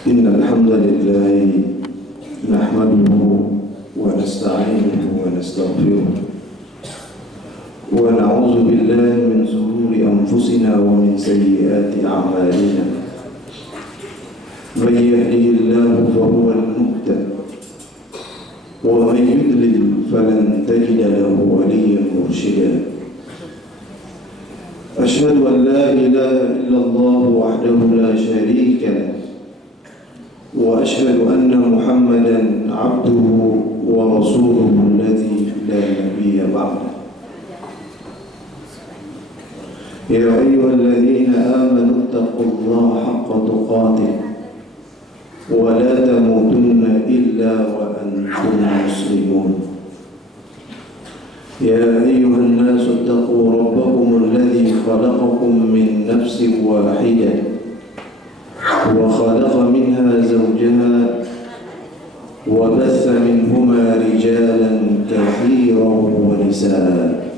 إن الحمد لله نحمده ونستعينه ونستغفره ونعوذ بالله من شرور أنفسنا ومن سيئات أعمالنا. من يهده الله فهو المهتد ومن يضلل فلن تجد له وليا مرشدا. أشهد أن لا إله إلا الله وحده لا شريك له وأشهد أن محمدا عبده ورسوله الذي لا نبي بعده. يا أيها الذين آمنوا اتقوا الله حق تقاته ولا تموتن إلا وأنتم مسلمون. يا أيها الناس اتقوا ربكم الذي خلقكم من نفس واحدة وخلق منها زوجها وبث منهما رجالا كثيرا ونساء.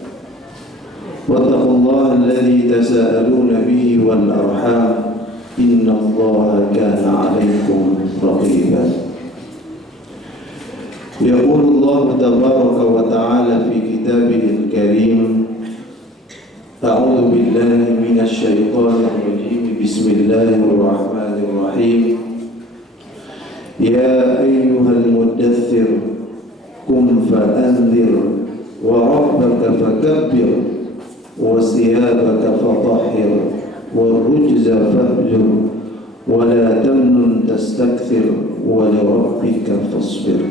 واتقوا الله الذي تساءلون به والأرحام إن الله كان عليكم رقيبا. يقول الله تبارك وتعالى في كتابه الكريم: أعوذ بالله من الشيطان الرجيم بسم الله الرحمن الرحيم. يا أيها المدثر قم فأنذر وربك فكبر وثيابك فطهر والرجز فاهجر ولا تمنن تستكثر ولربك فاصبر.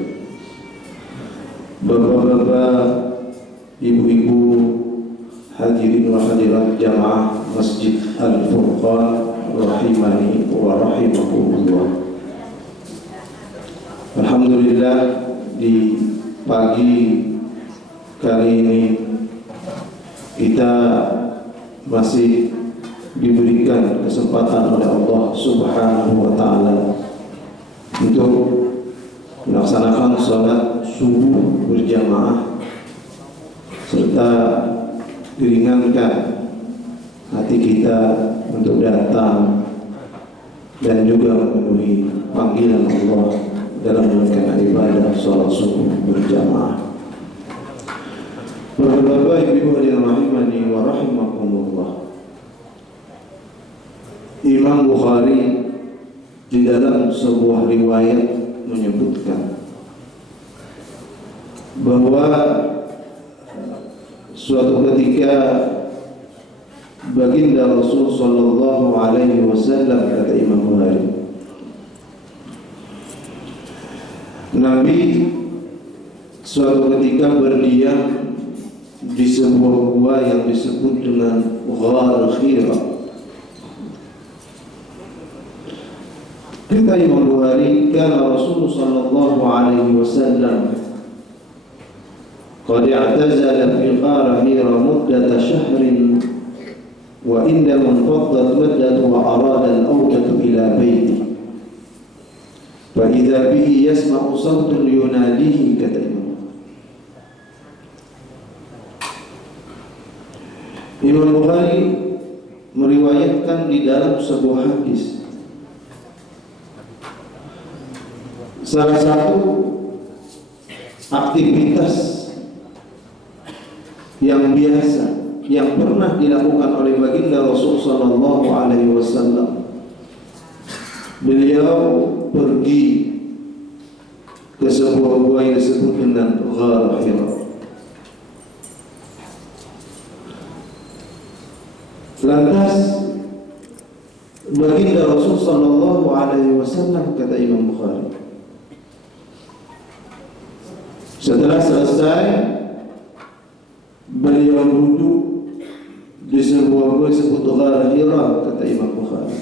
Bapak-bapak, ibu-ibu, hadirin wa hadirat jamaah Masjid Al-Furqan rahimani wa rahimakumullah. Alhamdulillah, di pagi kali ini kita masih diberikan kesempatan oleh Allah Subhanahu wa taala untuk melaksanakan salat subuh berjamaah serta diringankan hati kita untuk datang dan juga memenuhi panggilan Allah dalam menunaikan ibadah salat subuh berjamaah. Bapak-bapak, ibu-ibu yang rahimani wa rahimakumullah, Imam Bukhari di dalam sebuah riwayat menyebutkan bahwa suatu ketika baginda Rasul sallallahu alaihi wasallam, kata Imam Bukhari, Nabi suatu ketika berdiam di sebuah gua yang disebut dengan Ghar Hira. Kata Imam Bukhari, kana Rasul sallallahu alaihi wasallam qad i'tazala fi Ghar Hira muddata shahrin wa indama infaddat muddatu wa arada al-awdatu ila baiti fa idza bihi yasma'u sawtan yunadihi. Kata Imam Bukhari meriwayatkan di dalam sebuah hadis, salah satu aktivitas yang biasa yang pernah dilakukan oleh baginda Rasul sallallahu alaihi wasallam, beliau pergi ke sebuah gua yang disebut dengan Ghar Hira. Lantas baginda Rasul sallallahu alaihi wasallam, kata Imam Bukhari, setelah selesai beliau duduk di sebuah gua disebut Ghar Hira, kata Imam Bukhari.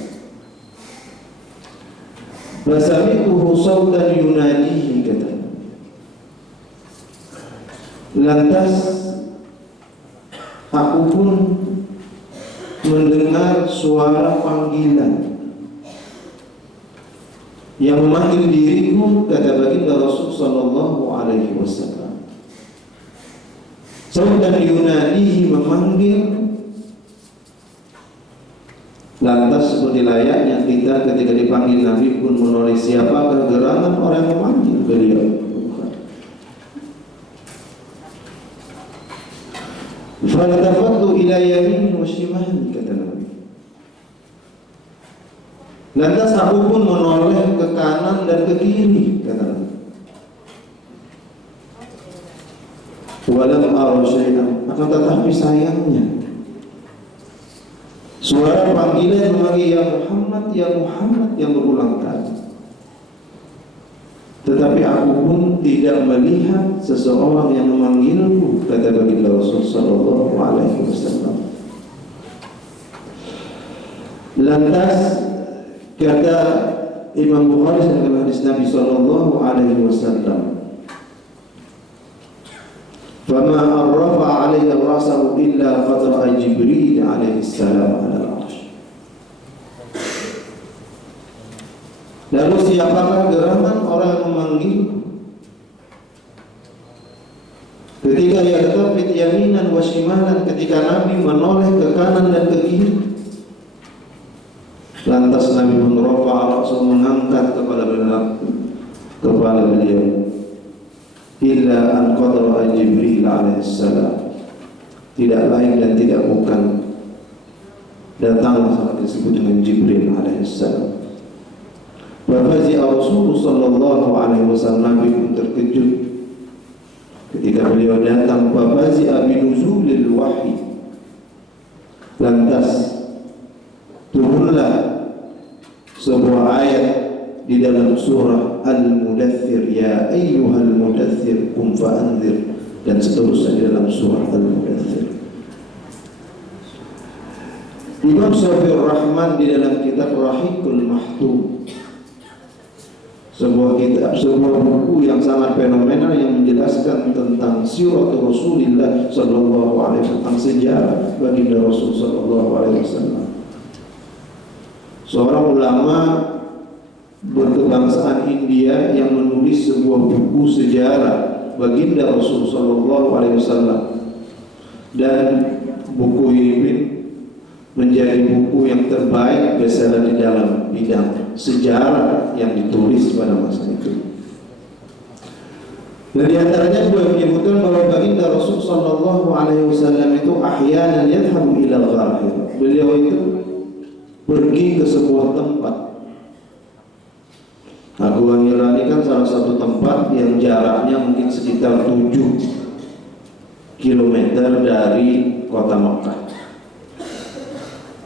Fasami'tuhu sawtan yunadihi, kata. Lantas aku pun mendengar suara panggilan yang memanggil diriku, kata baginda Rasul sallallahu alaihi wasallam. Sawtan yunadihi, memanggil Lantas seperti layaknya kita ketika dipanggil Nabi pun menoleh siapakah gerangan orang yang memanggil beliau. Faltafattu ila yamin wa shimal, kata Nabi. Lantas aku pun menoleh ke kanan dan ke kiri, kata Nabi. Walam ara syai'an, akan tetapi sayangnya suara panggilan memanggil ya Muhammad yang berulang kali. Tetapi aku pun tidak melihat seseorang yang memanggilku, kata baginda Rasul sallallahu alaihi wasallam. Lantas kata Imam Bukhari dalam hadis Nabi sallallahu alaihi wasallam, "Fama arrafa 'alayya rasahu illa qad ra'a Jibril 'alaihi salam 'ala al-'arsy." Lalu siapakah gerangan orang yang memanggil? Ketika yaltafit yaminan wa shimalan, ketika Nabi menoleh ke kanan dan ke kiri. Lantas Nabi pun rafa'a ra'sahu, mengangkat kepala beliau. Illa an qad ra'a Jibril alaihi salam, tidak lain dan tidak bukan datang saat disebut dengan Jibril alaihi salam. Fafazi'a Rasulullah sallallahu alaihi wasallam, Nabi pun terkejut ketika beliau datang. Fafazi'a binuzulil wahyi, lantas turunlah sebuah ayat di dalam surah Al-Mudaththir, ya ayyuhal mudaththir qum fa'anzir, dan seterusnya di dalam surah Al-Mudaththir. Imam Syafi'ur Rahman di dalam kitab Rahiqul Mahtum, sebuah buku yang sangat fenomenal yang menjelaskan tentang sirah Rasulullah sallallahu alaihi wasallam, tentang sejarah baginda Rasul sallallahu alaihi wasallam. Seorang ulama berkebangsaan India yang menulis sebuah buku sejarah baginda Rasul sallallahu alaihi wasallam, dan buku ini menjadi buku yang terbaik bestseller di dalam bidang sejarah yang ditulis pada masa itu. Dan di antaranya beliau menyebutkan bahwa baginda Rasul sallallahu alaihi wasallam itu ahyanan yadhhabu ila al-ghar. Beliau itu pergi ke sebuah tempat. Gua Hira ini kan salah satu tempat yang jaraknya mungkin sekitar 7 km dari kota Mekah.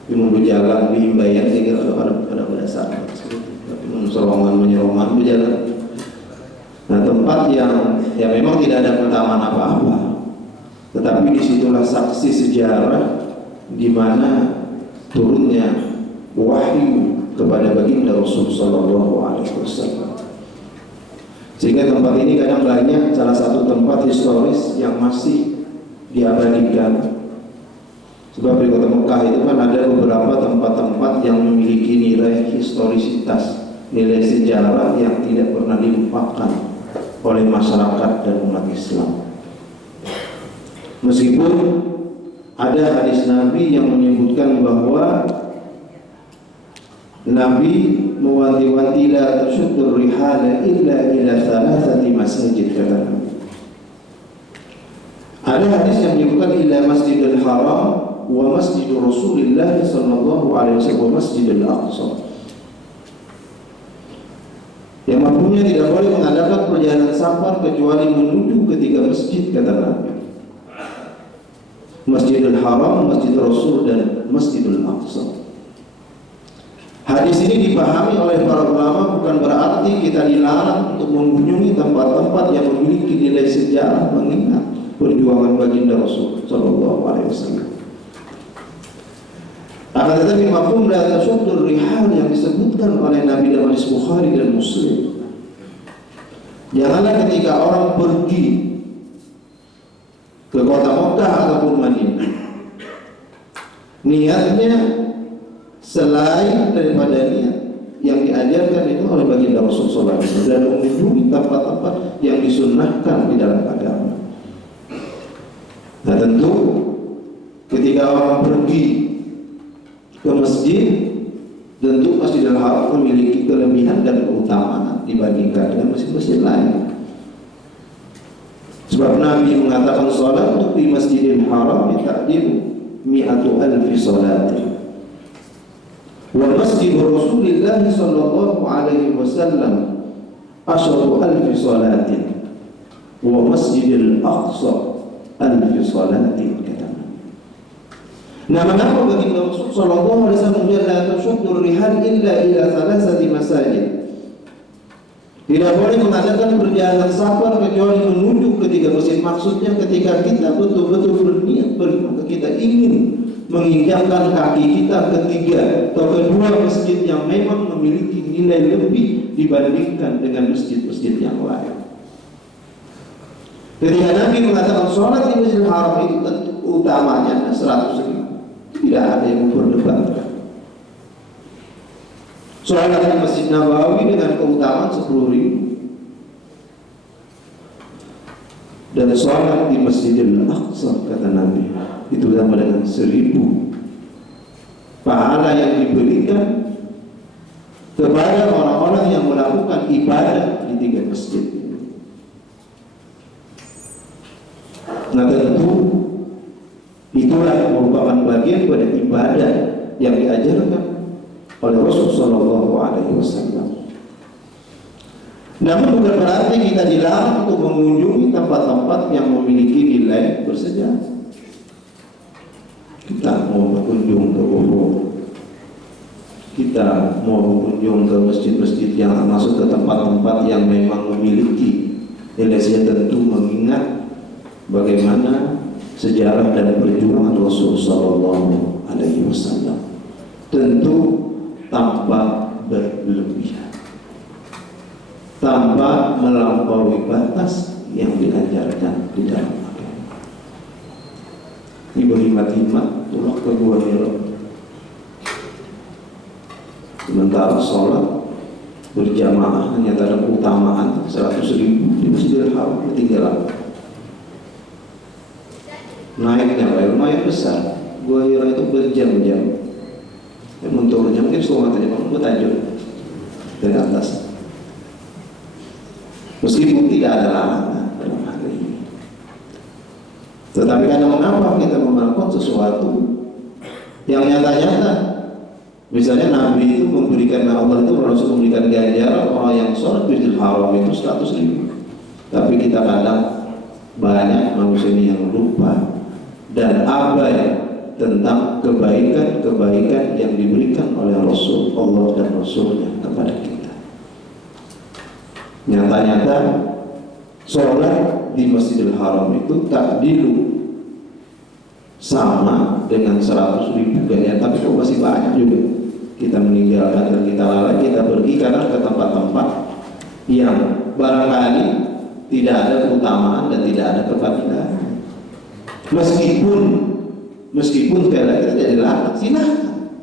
Menunggu jalan di Imbayan, saya kira ada saat tapi menyerongan berjalan. Nah, tempat yang memang tidak ada pertamaan apa-apa, tetapi disitulah saksi sejarah di mana turunnya wahyu kepada baginda Rasul sallallahu alaihi wasallam. Sehingga tempat ini kadang banyak salah satu tempat historis yang masih diabadikan. Sebab di kota Mekah itu kan ada beberapa tempat-tempat yang memiliki nilai historisitas, nilai sejarah yang tidak pernah dilupakan oleh masyarakat dan umat Islam. Meskipun ada hadis Nabi yang menyebutkan bahwa Nabi mewanti-wanti la tashuddur rihala illa ila thalathati masjid, kata Nabi. Ada hadis yang menyebutkan ila Masjidil Haram wa Masjidur Rasulillah sallallahu alaihi wasallam wa Masjidil Aqsa. Yang maknanya tidak boleh mengadakan perjalanan safar kecuali menuju ketiga masjid, kata Nabi. Masjidil Haram, Masjid Rasul, dan Masjidul Aqsa. Hadis ini dipahami oleh para ulama bukan berarti kita dilarang untuk mengunjungi tempat-tempat yang memiliki nilai sejarah mengingat perjuangan baginda Rasul sallallahu alaihi wasallam. Akan tetapi mafhum la tashuddur rihal yang disebutkan oleh Nabi dalam hadis Bukhari dan Muslim, janganlah ketika orang pergi ke kota Mekah ataupun Madinah, niatnya selain daripada niat yang diajarkan itu oleh baginda Rasul sallallahu alaihi wasallam dan mengunjungi tempat-tempat yang disunnahkan di dalam agama. Nah, tentu ketika orang pergi ke masjid, tentu Masjidil Haram memiliki kelebihan dan keutamaan dibandingkan dengan masjid-masjid lain. Sebab Nabi mengatakan salat untuk di Masjidil Haram ta'dil mi'atu alfi salatin. Wa masjid Rasulillah sallallahu alaihi wasallam asyru alfi salatin. Wa Masjidil Aqsa alfi salatin, kata Nabi. Nah, mengapa baginda Rasul sallallahu alaihi wasallam la tushaddu rihal illa ila thalathati masajid? Tidak boleh mengadakan perjalanan safar kecuali menuju ketiga masjid. Maksudnya ketika kita betul-betul berniat pergi, maka kita ingin menginjakkan kaki kita ketiga atau kedua masjid yang memang memiliki nilai lebih dibandingkan dengan masjid-masjid yang lain. Ketika Nabi mengatakan sholat di Masjidil Haram itu tentu utamanya 100.000. Tidak ada yang memperdebatkan. Sholat di Masjid Nabawi dengan keutamaan 10.000, dan sholat di Masjidil Aqsa, kata Nabi, itu sama dengan 1.000 pahala yang diberikan kepada orang-orang yang melakukan ibadah di 3 masjid. Nah, tentu itulah merupakan bagian pada ibadah yang diajarkan oleh Rasulullah Shallallahu Alaihi Wasallam. Namun bukan berarti kita dilarang untuk mengunjungi tempat-tempat yang memiliki nilai bersejarah. Kita mau berkunjung ke Uhud, kita mau berkunjung ke masjid-masjid yang masuk ke tempat-tempat yang memang memiliki nilai sejarah, tentu mengingat bagaimana sejarah dan perjuangan Rasul Sallallahu Alaihi Wasallam, tentu tanpa berlebihan, tanpa melampaui batas yang diajarkan di dalam agama. Ibu himat-himat tulak ke Gua Hira, sementara sholat berjamaah hanya ada keutamaan 100.000 di Masjidil Haram, ketinggalan. Naiknya lumayan besar. Gua Hira itu berjam-jam. Menurunnya mungkin setengah tadi mau bertajud dari atas. Meskipun tidak ada larangan dalam hal ini, tetapi kadang mengapa kita melakukan sesuatu yang nyata-nyata. Misalnya Nabi itu memberikan, Allah itu Rasul memberikan ganjaran orang yang sholat di Masjidil Haram itu 100.000. Tapi kita kadang banyak manusia ini yang lupa dan abai tentang kebaikan-kebaikan yang diberikan oleh Rasul Allah dan Rasulnya kepada kita. Nyata-nyata sholat di Masjidil Haram itu tak dilu sama dengan 100.000 gaya, tapi kok masih banyak juga kita meninggalkan dan kita lalai, kita pergi karena ke tempat-tempat yang barangkali tidak ada keutamaan dan tidak ada kefadilan. Meskipun sekali lagi kita jadi larang, silahkan.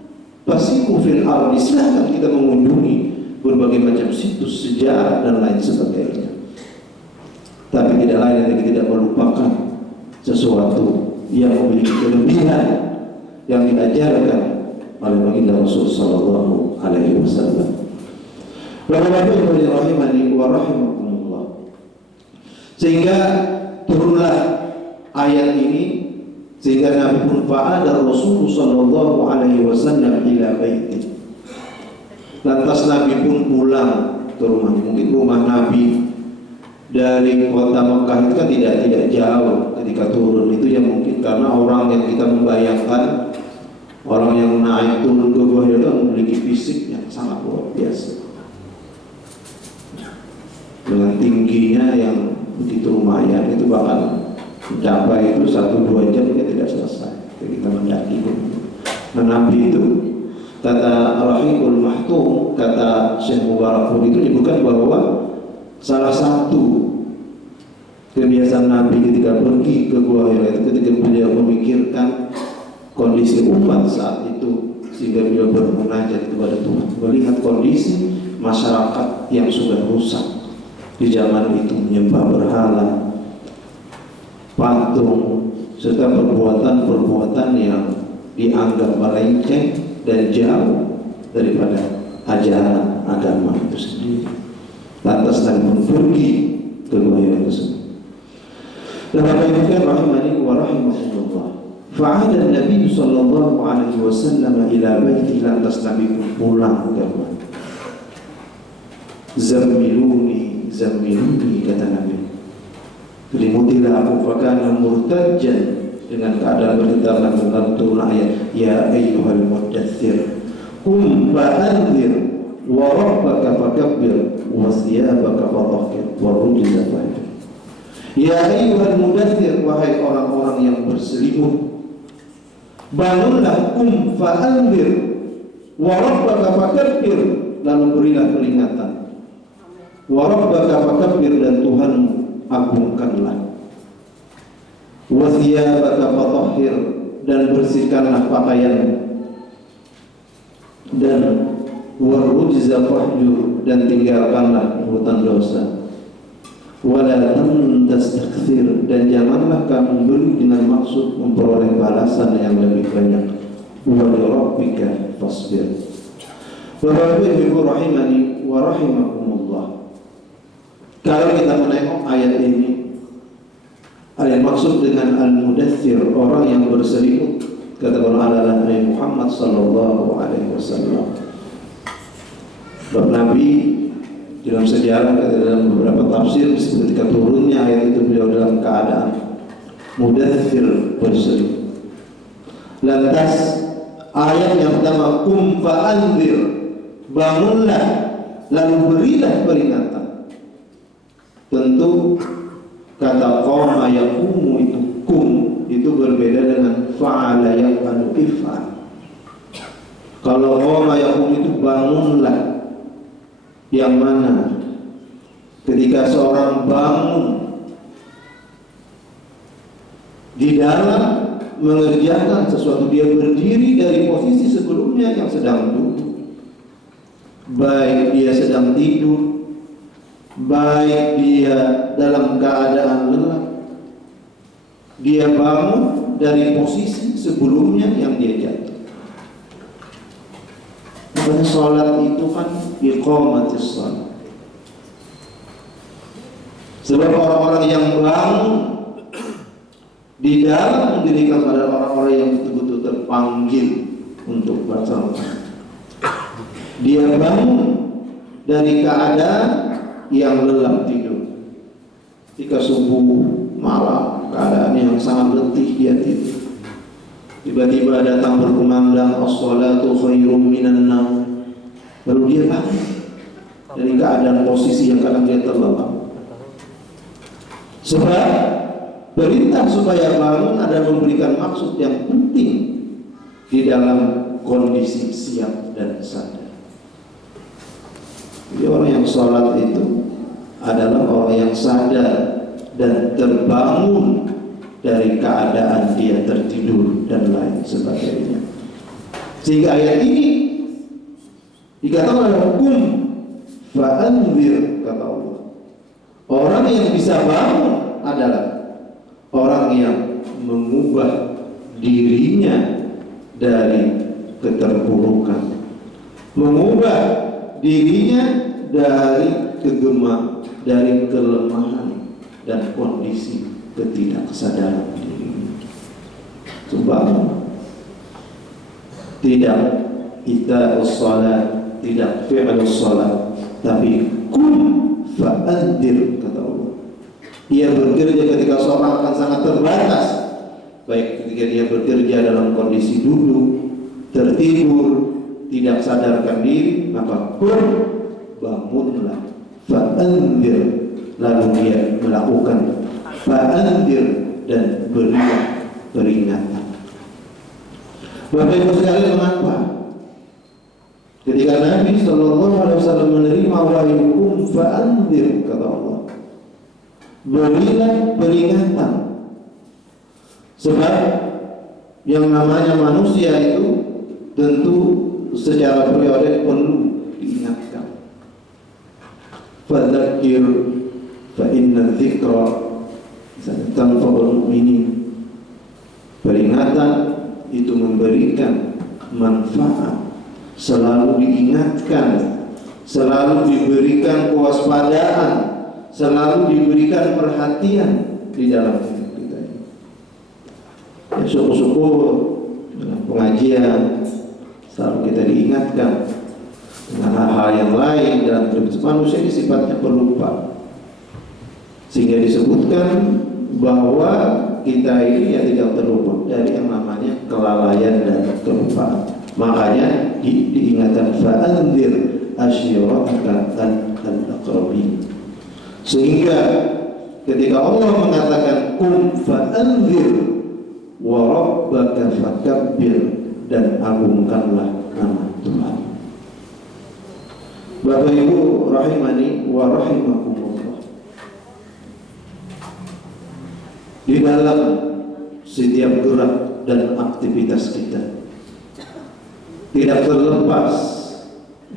Pasiku fil ardi, silahkan kita mengunjungi berbagai macam situs sejarah dan lain sebagainya. Tapi tidak lain yang kita tidak melupakan sesuatu yang memiliki kelebihan yang diajarkan oleh baginda Rasul Sallallahu Alaihi Wasallam. Bapak-bapak yang rahimani wa rahimakumullah. Sehingga turunlah ayat ini, sehingga Nabi pun fa'ada Rasul Sallallahu Alaihi Wasallam ila baiti. Lantas Nabi pun pulang ke rumahnya. Mungkin rumah Nabi dari kota Mekah itu kan tidak jauh. Ketika turun itu ya mungkin karena orang yang kita membayangkan, orang yang naik turun ke Gua Hira memiliki fisik yang sangat luar biasa, dengan tingginya yang begitu lumayan, itu bahkan mencapai itu 1-2 jam kita tidak selesai kita mendaki. Nah, Nabi itu kata Rahibul Mahtum, kata Syekh Mubarak itu disebutkan bahwa salah satu kebiasaan Nabi ketika pergi ke Gua Hira itu ketika beliau memikirkan kondisi umat saat itu, sehingga beliau bermunajat kepada Tuhan, melihat kondisi masyarakat yang sudah rusak di zaman itu, menyembah berhala, patung, serta perbuatan-perbuatan yang dianggap melenceng dan jauh daripada ajaran agama itu sendiri. Lantas Nabi pun pergi ke gua Hira tersebut. Dan Bapak Ibu sekalian rahimani wa rahimakumullah. Fa'ada Nabi sallallahu alaihi wasallam ila baiti, lantas Nabi pun pulang ke rumah. Zammiluni, zammiluni, kata Nabi. Selimutilah aku, fakana murtajjan, dengan keadaan bergetar dan turun ayat, ya ayyuhal muddaththir qum fa'anzir wa rabbaka fakabbir wa thiyabaka fatahhir wa rujza fahjur. Ya ayyuhal muddaththir, wahai orang-orang yang berselimut, bangunlah, qum fa'anzir wa rabbaka fakabbir, lalu berilah peringatan, wa rabbaka fakabbir, dan Tuhanmu agungkanlah, wa thiyabaka fatahhir, dan bersihkanlah pakaian, dan wa rujza fahjur, dan tinggalkanlah perbuatan dosa, wa la tastakthir, dan janganlah kamu beri dengan maksud memperoleh balasan yang lebih banyak, wa li rabbika fasbir. Bapak Ibu rahimani wa rahimakumullah. Kalau kita menengok ayat ini, ayat maksud dengan al-mudaththir, orang yang berselimut, kata adalah Nabi Muhammad sallallahu alaihi wasallam. Nabi dalam sejarah, dalam beberapa tafsir, ketika turunnya ayat itu beliau dalam keadaan mudaththir, berselimut. Lantas ayat yang pertama, qum fa'anzir, bangunlah lalu berilah peringatan. Tentu kata qama yaqumu itu kum itu berbeda dengan fa'ala yaf'alu if'al. Kalau qama yaqumu itu bangunlah, yang mana ketika seorang bangun di dalam mengerjakan sesuatu, dia berdiri dari posisi sebelumnya yang sedang duduk, baik dia sedang tidur, baik dia dalam keadaan lelah, dia bangun dari posisi sebelumnya yang dia jatuh. Makanya sholat itu kan iqamatis shalah. Sebab orang-orang yang bangun di dalam mendirikan pada orang-orang yang betul-betul terpanggil untuk bersalat. Dia bangun dari keadaan yang lelah tidur. Ketika subuh malam, keadaan yang sangat letih dia tidur. Tiba-tiba datang berkumandang as-salatu khairum minan naum. Lalu dia bangun dari keadaan posisi yang kadang dia terlelap. Sebab perintah supaya bangun adalah memberikan maksud yang penting di dalam kondisi siap dan sadar. Jadi orang yang sholat itu adalah orang yang sadar dan terbangun dari keadaan dia tertidur dan lain sebagainya. Sehingga ayat ini dikatakan hukum fa'anzir, kata Allah. Orang yang bisa bangun adalah orang yang mengubah dirinya dari keterpurukan, mengubah dirinya dari dari kelemahan dan kondisi ketidaksadaran diri. Subhanallah. Tidak ita'us shalat, tidak fi'lus shalat, tapi kum fa'andir, kata Allah. Ia bekerja ketika seorang akan sangat terbatas, baik ketika dia bekerja dalam kondisi duduk, tertidur, tidak sadarkan diri, maka kum, bangunlah, fa'andir, lalu dia melakukan fa'andir dan berilah peringatan. Bapak Ibu sekalian, mengapa ketika Nabi SAW menerima wahyu kum fa'andir, kata Allah, berilah peringatan? Sebab yang namanya manusia itu tentu secara periodik perlu diingatkan. Fadzakir fa inna dzikra tanfa'ul mu'minin. Peringatan itu memberikan manfaat selalu diingatkan, selalu diberikan kewaspadaan, selalu diberikan perhatian di dalam hidup kita ini. Ya, syukur-syukur dengan pengajian selalu kita diingatkan dengan hal-hal yang lain dalam hidup manusia ini sifatnya pelupa, sehingga disebutkan bahwa kita ini ya tidak terluput dari yang namanya kelalaian dan kelupaan. Makanya diingatkan fa'anzir asyirataka al-aqrabin. Sehingga ketika Allah mengatakan kum fa'anzir wa rabbaka fakabbir, dan agungkanlah nama Tuhan. Bapak Ibu rahimani wa rahimakumullah, di dalam setiap gerak dan aktivitas kita tidak terlepas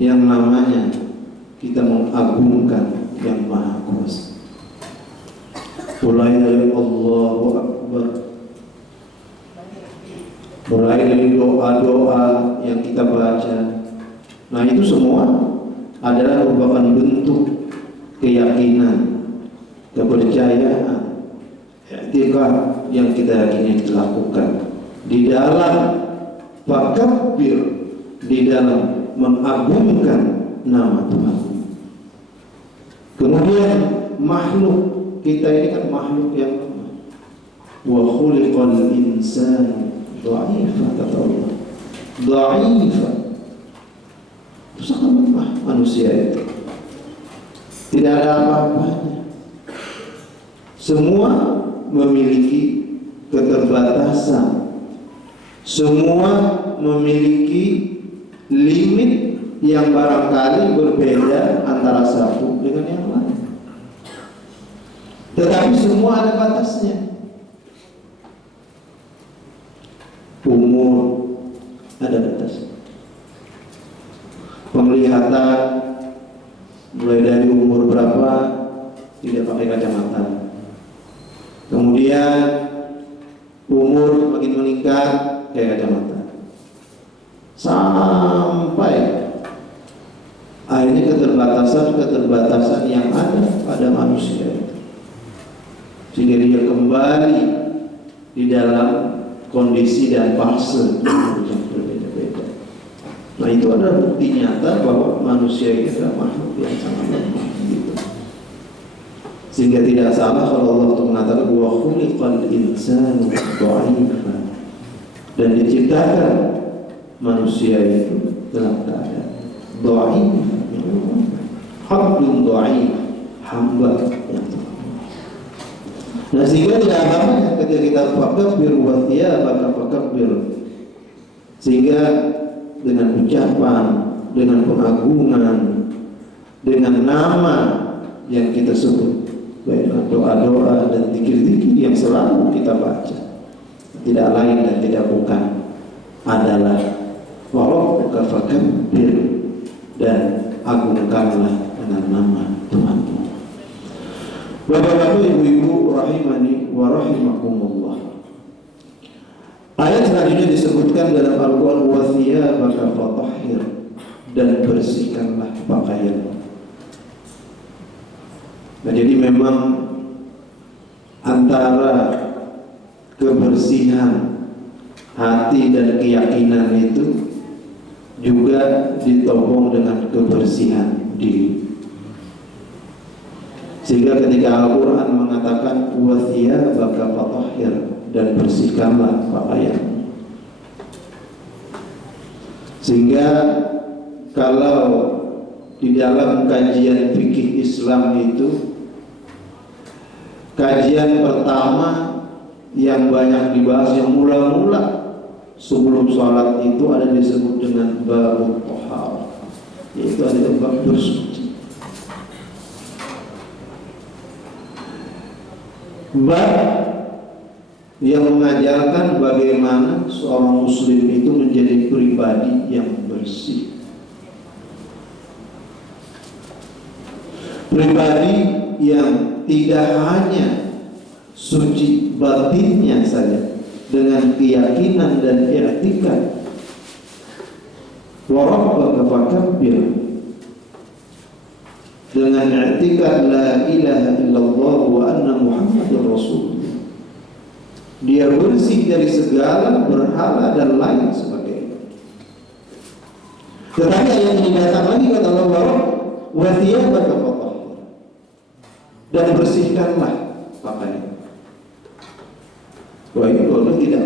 yang namanya kita mengagungkan yang Maha Kuasa. Mulai dari Allahu Akbar, mulai dari doa-doa yang kita baca. Nah, itu semua adalah merupakan bentuk keyakinan, kepercayaan, etika yang kita yakini dilakukan di dalam fakabbir, di dalam mengagungkan nama Tuhan. Kemudian makhluk kita ini kan makhluk yang lemah. Wa khuliqal insanu dha'ifa, kata Allah. Dha'ifa, sangat lemah manusia itu. Tidak ada apa-apanya. Semua memiliki keterbatasan. Semua memiliki limit yang barangkali berbeda antara satu dengan yang lain. Tetapi semua ada batasnya. Umur ada batasnya. Penglihatan mulai dari umur berapa tidak pakai kacamata. Kemudian umur makin meningkat pakai kacamata. Sampai akhirnya keterbatasan yang ada pada manusia itu, sehingga dia kembali di dalam kondisi dan fase yang berbeda-beda. Nah, itu adalah bukti nyata bahwa manusia itu adalah makhluk yang sangat lemah gitu. Sehingga tidak salah kalau Allah mengatakan wa khuliqal insanu dha'ifa, dan diciptakan manusia itu dalam keadaan dha'if, abdun dha'if, hamba yang lemah. Nah, sehingga tidak namanya ketika kita fakabbir wa thiyabaka fakabbir, sehingga dengan ucapan, dengan pengagungan, dengan nama yang kita sebut, baik doa-doa dan zikir-zikir yang selalu kita baca, tidak lain dan tidak bukan adalah wa rabbuka fakabbir, dan agungkanlah dengan nama Tuhanmu. Bapak-bapak, ibu-ibu rahimani wa rahimakumullah. Ayat selanjutnya disebutkan dalam Al-Quran wa thiyabaka fatahhir, dan bersihkanlah pakaian. Nah, jadi memang antara kebersihan hati dan keyakinan itu juga ditopong dengan kebersihan diri. Sehingga ketika Al-Quran mengatakan wa thiyabaka fatahhir, dan bersihkanlah pakaian, sehingga kalau di dalam kajian fikih Islam itu, kajian pertama yang banyak dibahas, yang mula-mula sebelum sholat itu ada disebut dengan babut tohar, yaitu ada bab bersuci. Bab yang mengajarkan bagaimana seorang muslim itu menjadi pribadi yang bersih, pribadi yang tidak hanya suci batinnya saja dengan keyakinan dan i'tikad, wa rabbaka fakabbir, dengan i'tikad la ilaha illallah wa anna muhammadar rasulullah. Dia bersih dari segala berhala dan lain sebagainya. Tetapi ayat ini datang lagi kata Allah, wa thiyabaka fatahhir, dan bersihkanlah pakaian. Wah, ini kalau tidak,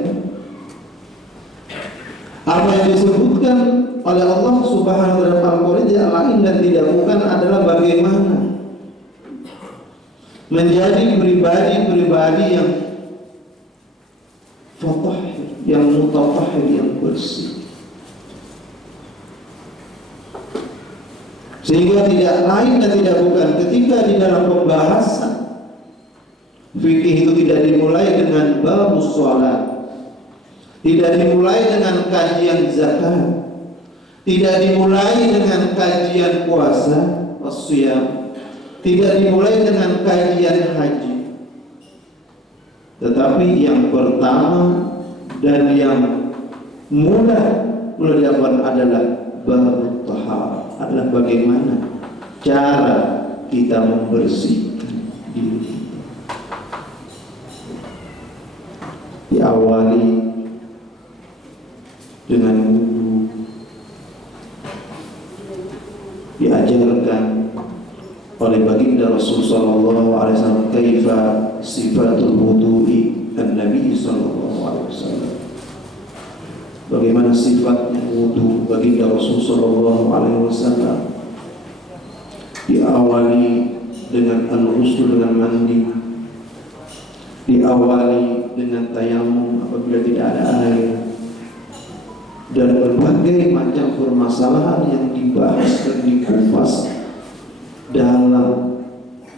apa yang disebutkan oleh Allah Subhanahu wa taala dalam Al-Qur'an tidak lain dan tidak bukan adalah bagaimana menjadi pribadi-pribadi yang fatahhir, yang mutatahhir, yang bersih. Sehingga tidak lain dan tidak bukan ketika di dalam pembahasan fikih itu tidak dimulai dengan babus shalat, tidak dimulai dengan kajian zakat, tidak dimulai dengan kajian puasa, as-shiyam, tidak dimulai dengan kajian haji. Tetapi yang pertama dan yang mudah dilakukan adalah babut taharah, adalah bagaimana cara kita membersihkan diri kita. Diawali dengan wudu, diajarkan oleh baginda Rasul sallallahu alaihi wasallam kaifa sifatul wudu'i an-nabi sallallahu alaihi wasallam, bagaimana sifatnya wudu baginda Rasul sallallahu alaihi wasallam. Diawali dengan al-ghusl, dengan mandi, diawali dengan tayamum apabila tidak ada air, dan berbagai macam permasalahan yang dibahas dan dikupas dalam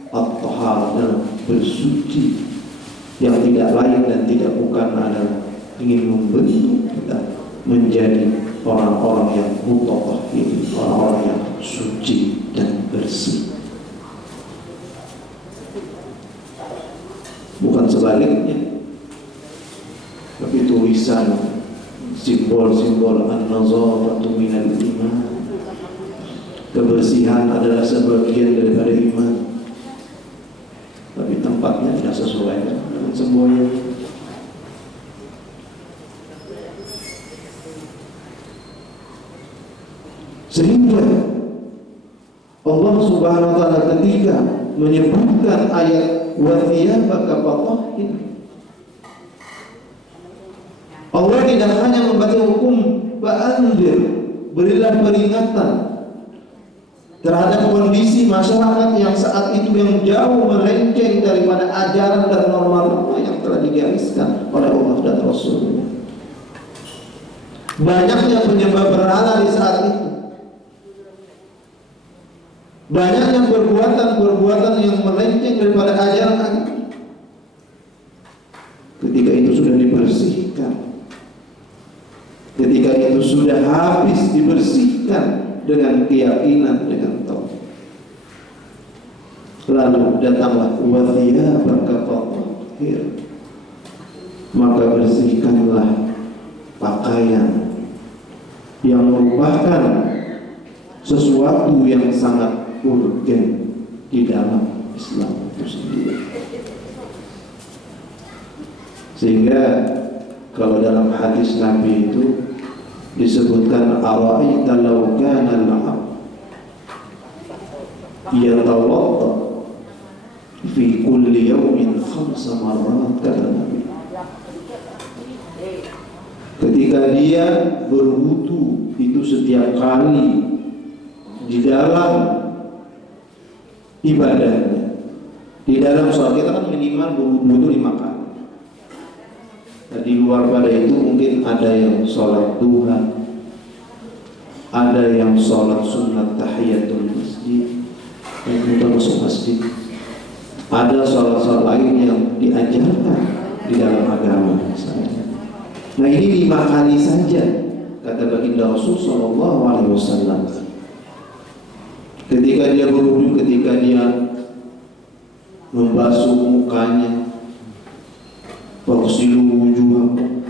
at-tahar, dalam bersuci, yang tidak lain dan tidak bukan adalah ingin membentuk kita menjadi orang-orang yang mutatahhir, orang-orang yang suci dan bersih, bukan sebaliknya. Tapi tulisan simbol-simbol an-nazafatu minal iman, kebersihan adalah sebagian daripada iman, tapi tempatnya tidak sesuai dengan semboyan. Sehingga Allah Subhanahu wa taala ketika menyebutkan ayat wa thiyabaka fatahhir, Allah tidak hanya membaca hukum ba'andir, berilah peringatan terhadap kondisi masyarakat yang saat itu yang jauh melenceng daripada ajaran dan norma-norma yang telah digariskan oleh Allah dan Rasulnya. Banyaknya penyembah berhala di saat itu, banyaknya perbuatan-perbuatan yang melenceng daripada ajaran agama. Ketika itu sudah dibersihkan, ketika itu sudah habis dibersihkan dengan keyakinan, dengan tauhid, lalu datanglah wa thiyabaka fatahhir, maka bersihkanlah pakaian, yang merupakan sesuatu yang sangat urgen di dalam Islam itu sendiri. Sehingga kalau dalam hadis Nabi itu disebutkan ara'aita law kana al-'abd yatawadda fi kulli yawmin 5 marrat, kata Nabi, ketika dia berwudu itu setiap kali di dalam ibadahnya, di dalam sholat. Kita kan minimal berwudu 5 kali. Nah, di luar pada itu mungkin ada yang sholat duha, ada yang sholat sunat tahiyatul masjid, yang kita masuk masjid, ada sholat-sholat lain yang diajarkan di dalam agama misalnya. Nah, ini 5 kali saja kata baginda Rasul sallallahu alaihi wasallam. Ketika dia berwudu, ketika dia membasuh mukanya, faghsilu wujuhakum,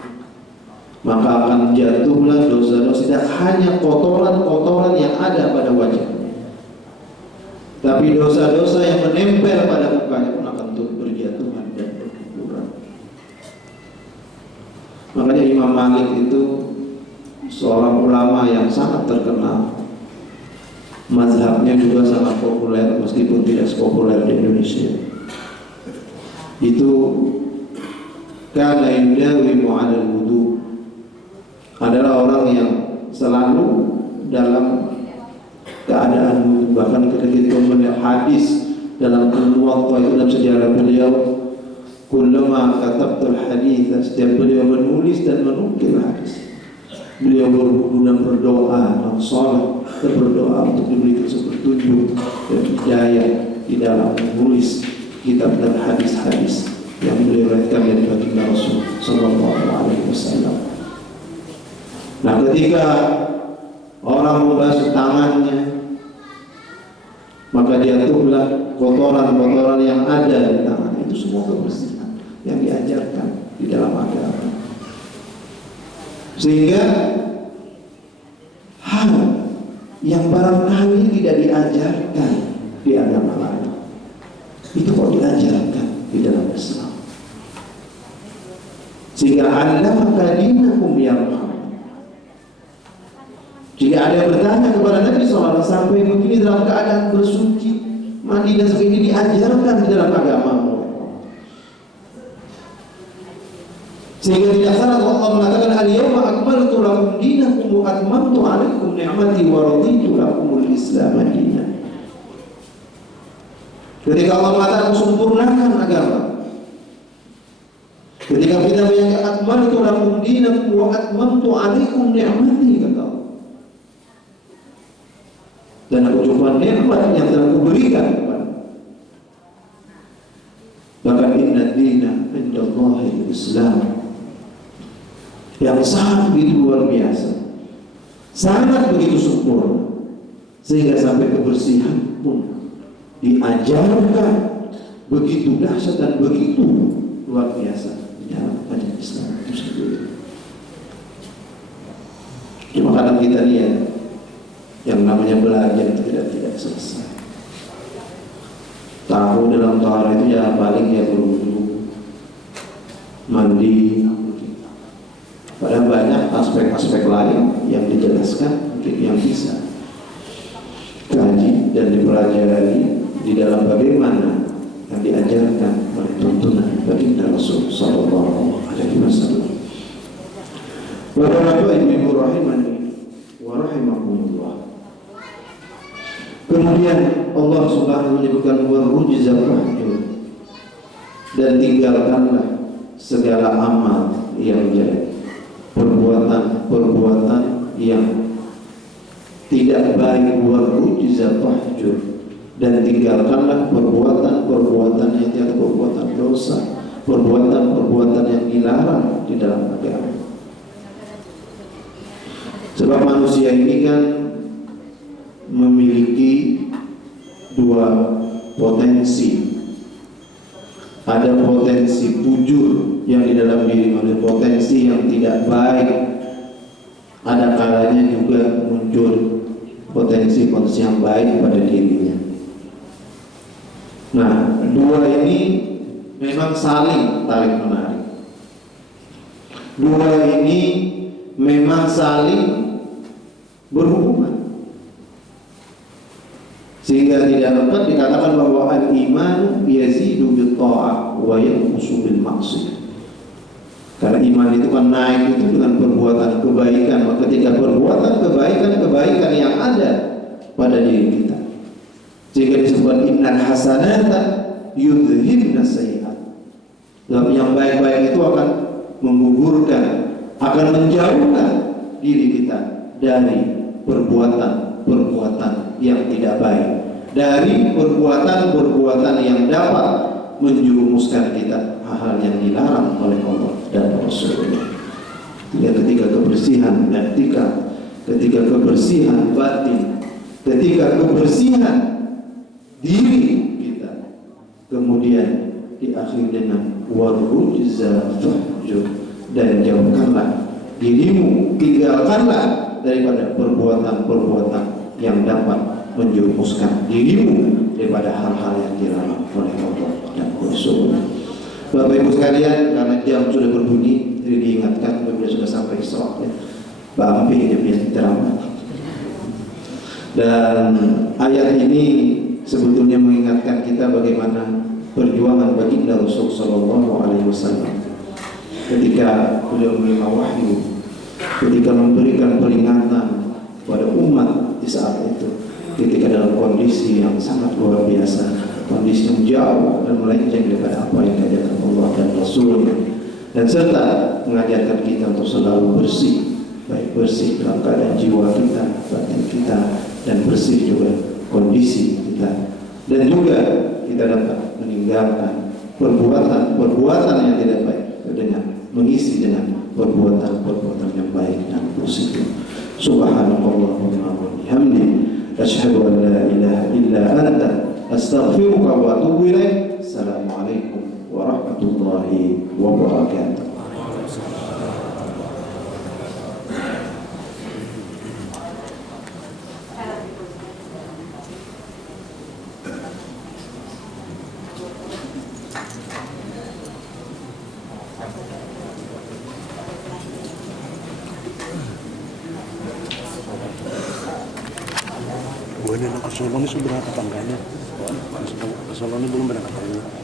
maka akan jatuhlah dosa-dosa, tidak hanya kotoran-kotoran yang ada pada wajahnya, tapi dosa-dosa yang menempel pada mukanya pun akan berjatuhan dan berkuburan. Makanya Imam Malik itu seorang ulama yang sangat terkenal, mazhabnya juga sangat populer meskipun tidak sepopuler di Indonesia. Itu kana yudawimu 'alal wudu, adalah orang yang selalu dalam keadaan wudu. Bahkan ketika melihat hadis dalam Muwatta itu, dalam sejarah beliau, kullama katabtul hadits, setiap beliau menulis dan menukil hadis, beliau berwudu dan berdoa dan salat dan berdoa untuk diberikan petunjuk dan hidayah di dalam menulis kitab dan hadis-hadis yang beliau riwayatkan dari baginda Rasul sallallahu alaihi wasallam. Nah, ketika orang membasuh tangannya, maka jatuhlah kotoran-kotoran yang ada di tangan. Itu semua kebersihan yang diajarkan di dalam agama. Sehingga hal yang barangkali tidak diajarkan di agama lain, itu kok diajarkan di dalam Islam. Sehingga allamaka dinakum ya Muhammad. Jika ada yang bertanya kepada Nabi SAW, sampai begini dalam keadaan bersuci, mandi dan sebagainya, diajarkan di dalam agama. Sehingga tidak salah Allah mengatakan al-yawma akmaltu lakum dinakum wa atmamtu 'alaikum ni'mati wa raditu lakumul Islam dinan. Ketika Allah mengatakan sempurnakan agama, ketika kita menyatakan akmaltu lakum dinakum wa atmamtu 'alaikum ni'mati, kata Allah, dan aku cukupkan nikmat yang telah kuberikan kepada. Maka inna dina indallahi Islam, yang sangat begitu luar biasa, sangat begitu sempurna, sehingga sampai kebersihan pun diajarkan begitu dahsyat dan begitu luar biasa di dalam ajaran Islam itu sendiri. Cuma kadang kita lihat yang namanya belajar itu tidak selesai. Tahu dalam taharah itu ya paling ya berwudu, mandi. Padahal banyak aspek-aspek lain yang dijelaskan mungkin yang bisa kaji dan dipelajari di dalam bagaimana yang diajarkan oleh tuntunan baginda Rasul sallallahu alaihi wasallam. Bapak-bapak, ibu-ibu rahimani wa rahimakumullah. Kemudian Allah Subhanahu menyebutkan warujza fahjur, dan tinggalkanlah segala amal yang jelek, perbuatan-perbuatan yang tidak baik. Warujza fahjur, dan tinggalkanlah perbuatan-perbuatan yang tidak, perbuatan dosa, perbuatan-perbuatan yang dilarang di dalam agama. Sebab manusia ini kan memiliki dua potensi. Ada potensi bujur yang di dalam diri, ada potensi yang tidak baik. Ada kalanya juga muncul potensi-potensi yang baik pada dirinya. Nah, dua ini memang saling tarik menarik. Dua ini memang saling berhubungan. Sehingga tidak dapat dikatakan bahwa al-iman yazidu bil ta'ah wa yanqusu bil maksiyah. Karena iman itu kan naik itu dengan perbuatan kebaikan. Maka ketika perbuatan kebaikan yang ada pada diri kita, sehingga disebut innal hasanata yudhhibna sayyi'at. Yang baik-baik itu akan menggugurkan, akan menjauhkan diri kita dari perbuatan-perbuatan yang tidak baik, dari perbuatan-perbuatan yang dapat menjerumuskan kita hal-hal yang dilarang oleh Allah dan Rasulullah. Ketika kebersihan etika, ketika kebersihan batin, ketika kebersihan diri kita, kemudian diakhiri dengan warujza fahjur, dan jauhkanlah dirimu, tinggalkanlah daripada perbuatan-perbuatan yang dapat menjerumuskan dirimu daripada hal-hal yang dilarang oleh Allah dan Rasulnya. Bapak Ibu sekalian, karena jam sudah berbunyi, jadi diingatkan apabila sudah sampai sholat ya. Pak Ampi dia punya ceramah. Dan ayat ini sebetulnya mengingatkan kita bagaimana perjuangan baginda Rasul Sallallahu Alaihi Wasallam ketika beliau menerima wahyu, ketika memberikan peringatan kepada umat di saat itu, ketika dalam kondisi yang sangat luar biasa, kondisi yang jauh dan melenceng daripada apa yang diajarkan Allah dan Rasulnya, dan serta mengajarkan kita untuk selalu bersih, baik bersih dalam keadaan jiwa kita, batin kita, dan bersih juga kondisi kita, dan juga kita dapat meninggalkan perbuatan yang tidak baik dengan mengisi dengan perbuatan yang baik dan positif. Subhanallahumma wa bihamdihi asyhadu an la ilaha illa anta astaghfiruka wa atubu ilaik. Assalamualaikum warahmatullahi wabarakatuh. Buahnya ke Solo ini sudah berapa tangganya? Ke Solo ini belum berangkat.